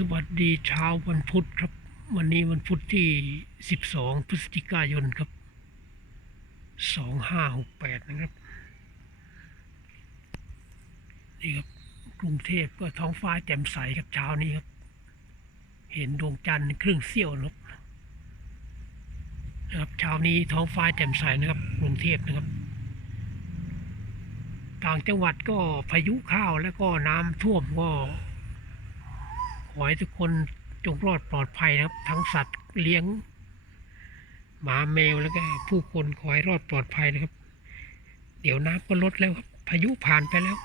สวัสดีเช้าวันพุธครับ วันนี้วันพุธที่ 12 พฤศจิกายนครับ 2568 นะครับ นี่ครับ กรุงเทพก็ท้องฟ้าแจ่มใสครับเช้านี้ครับ เห็นดวงจันทร์ครึ่งเสี้ยวนะครับนะครับเช้านี้ท้องฟ้าแจ่มใสนะครับ กรุงเทพนะครับ ต่างจังหวัดก็พายุเข้าแล้วก็น้ำท่วมก็ ขอให้ทุกคนจงรอดปลอดภัยนะครับ ทั้งสัตว์เลี้ยง หมาแมวแล้วก็ผู้คนขอให้รอดปลอดภัยนะครับ เดี๋ยวน้ำก็ลดแล้วครับพายุผ่านไปแล้ว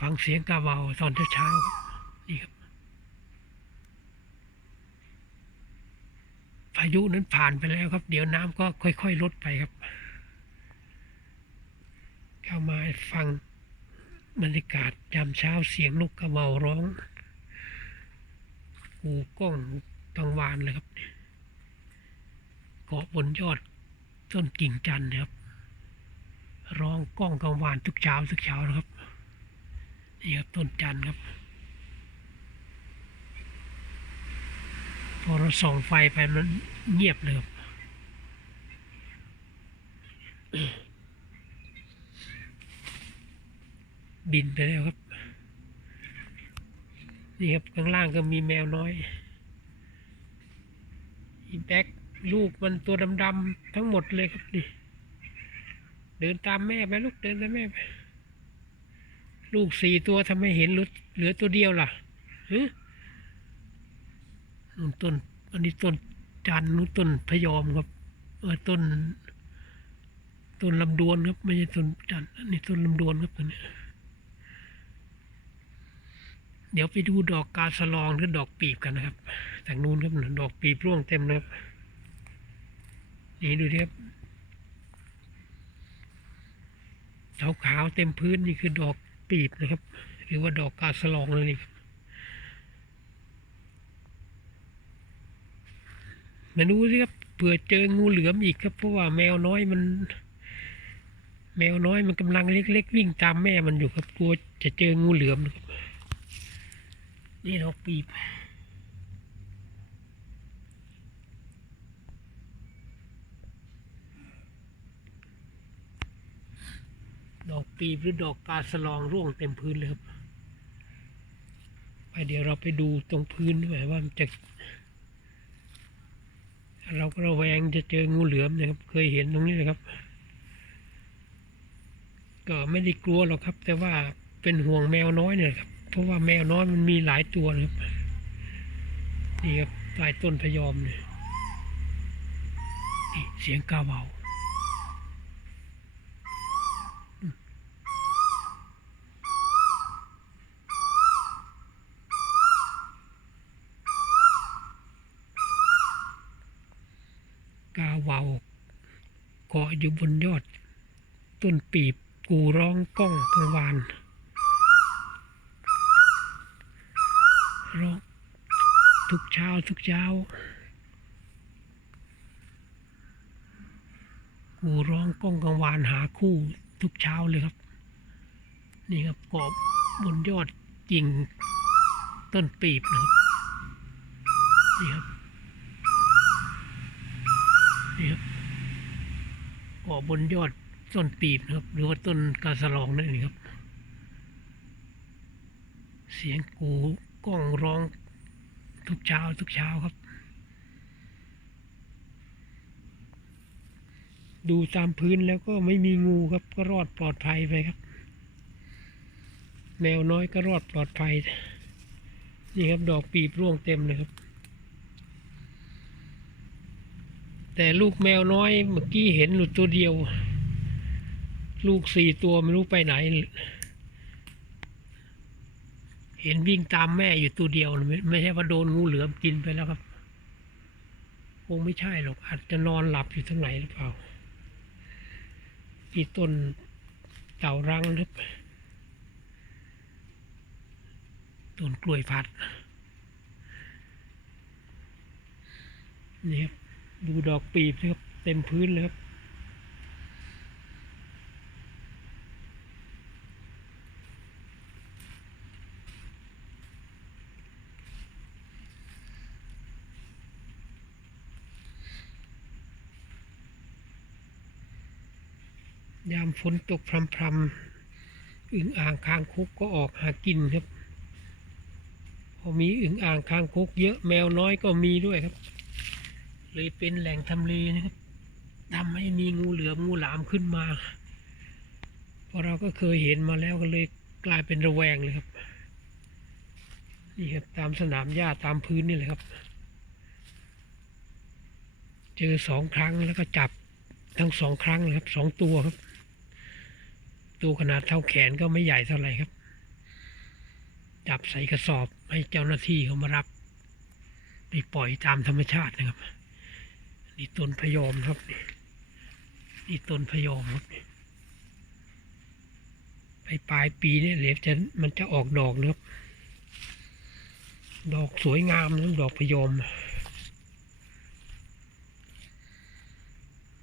ฟังเสียงกาเบาตอนเช้าๆนี่ครับพายุนั้นผ่านไปแล้วครับ เดี๋ยวน้ำก็ค่อย ๆ ลดไปครับ เข้ามาฟัง บรรยากาศยามเช้าเสียงนกกระเมาร้องกูก้องกังวานเลยครับเกาะบนยอดต้นกิ่งจันนะครับ ร้องก้องกังวานทุกเช้าทุกเช้านะครับนี่ครับต้นจันครับ พอเราส่องไฟไปมันเงียบเลยครับ บินไปแล้วครับ นี่ครับข้างล่างก็มีแมวน้อยอีแบกลูกมันตัวดำๆทั้งหมดเลยครับนี่เดินตามแม่ไปลูกเดินตามแม่ไปลูกสี่ตัวทำไมเห็นเหลือตัวเดียวล่ะฮะนู่นต้นอันนี้ต้นจันนู้นต้นพยอมครับ เออต้นต้นลำดวนครับ ไม่ใช่ต้นจันอันนี้ต้นลำดวนครับตัวนี้ เดี๋ยวไปดูดอกกาสลองหรือดอกปีบกันนะครับทางนู้นครับดอกปีบร่วงเต็มนะครับนี่ดูดิครับขาวขาวๆเต็มพื้นนี่คือดอกปีบนะครับ หรือว่าดอกกาสลองเลยนี่ครับมาดูสิครับเผื่อเจองูเหลือมอีกครับ เพราะว่าแมวน้อยมัน แมวน้อยมันกำลังเล็กๆวิ่งตามแม่มันอยู่ครับกลัวจะเจองูเหลือมครับ นี่ดอกปีบดอกปีบหรือดอกกาสลองร่วงเต็มพื้นเลยครับไปเดี๋ยวเราไปดูตรงพื้นด้วยว่ามันจะ เราก็ระแวงจะเจองูเหลือมนะครับ เคยเห็นตรงนี้นะครับ ก็ไม่ได้กลัวหรอกครับ แต่ว่าเป็นห่วงแมวน้อยเนี่ยครับ เพราะว่าแมวน้อยมันมีหลายตัวนะครับนี่ครับใต้ต้นพยอมเนี่ยนี่เสียงกาเบากาเบาเกาะอยู่บนยอด ต้นปีบกูร้องก้องกังวาน ร้องทุกเช้าทุกเช้า กูร้องก้องกังวานหาคู่ทุกเช้าเลยครับ นี่ครับเกาะบนยอดกิ่งต้นปีบนะครับ นี่ครับ นี่ครับเกาะบนยอดต้นปีบนะครับ หรือว่าต้นกาสลองนั่นเองครับ เสียงกู ก้องร้องทุกเช้าทุกเช้าครับ ดูตามพื้นแล้วก็ไม่มีงูครับ ก็รอดปลอดภัยไปครับ แมวน้อยก็รอดปลอดภัย นี่ครับดอกปีบร่วงเต็มเลยครับ แต่ลูกแมวน้อยเมื่อกี้เห็นหลุดตัวเดียว ลูกสี่ตัวไม่รู้ไปไหน เห็นวิ่งตามแม่อยู่ตัวเดียว ไม่ใช่ว่าโดนงูเหลือมกินไปแล้วครับคงไม่ใช่หรอกอาจจะนอนหลับอยู่ทั้งไหนหรือเปล่าที่ต้นเต่ารังนะครับต้นกล้วยพัดนี่ครับดูดอกปีบนะครับเต็มพื้นเลยครับ ยามฝนตกพรำๆอึ่งอ่างคางคกก็ออกหากินครับ พอมีอึ่งอ่างคางคกเยอะแมวน้อยก็มีด้วยครับ เลยเป็นแหล่งทำเลนะครับทำให้มีงูเหลือมงูหลามขึ้นมาพราะเราก็เคยเห็นมาแล้วก็เลยกลายเป็นระแวงเลยครับนี่ครับตามสนามหญ้าตามพื้นนี่แหละครับ เจอสองครั้งแล้วก็จับทั้งสองครั้งเลยครับสองตัวครับ ตัวขนาดเท่าแขนก็ไม่ใหญ่เท่าไหร่ครับ จับใส่กระสอบให้เจ้าหน้าที่เขามารับ ไปปล่อยตามธรรมชาตินะครับ นี่ต้นพยอมครับนี่นี่ต้นพยอมครับไปปลายปีเนี่ยเหลียจะมันจะออกดอกนะครับ ดอกสวยงามนะดอกพยอม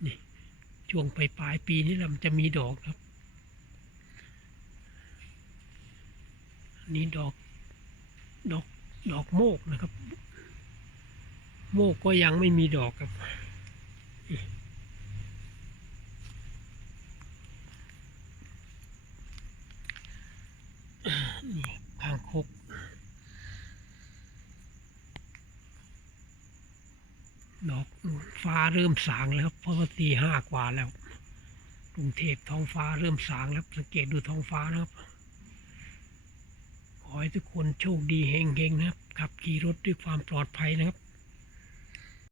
นี่ช่วงไปปลายปีนี้แหละมันจะมีดอกครับ นี่ดอกดอกดอกโมกนะครับ โมกก็ยังไม่มีดอกครับนี่คางคกดอกฟ้าเริ่มสางแล้วครับเพราะว่าตีห้ากว่าแล้วกรุงเทพท้องฟ้าเริ่มสางแล้วสังเกตดูท้องฟ้านะครับ ขอให้ทุกคนโชคดีเฮงๆนะครับขับขี่รถด้วยความปลอดภัยนะครับ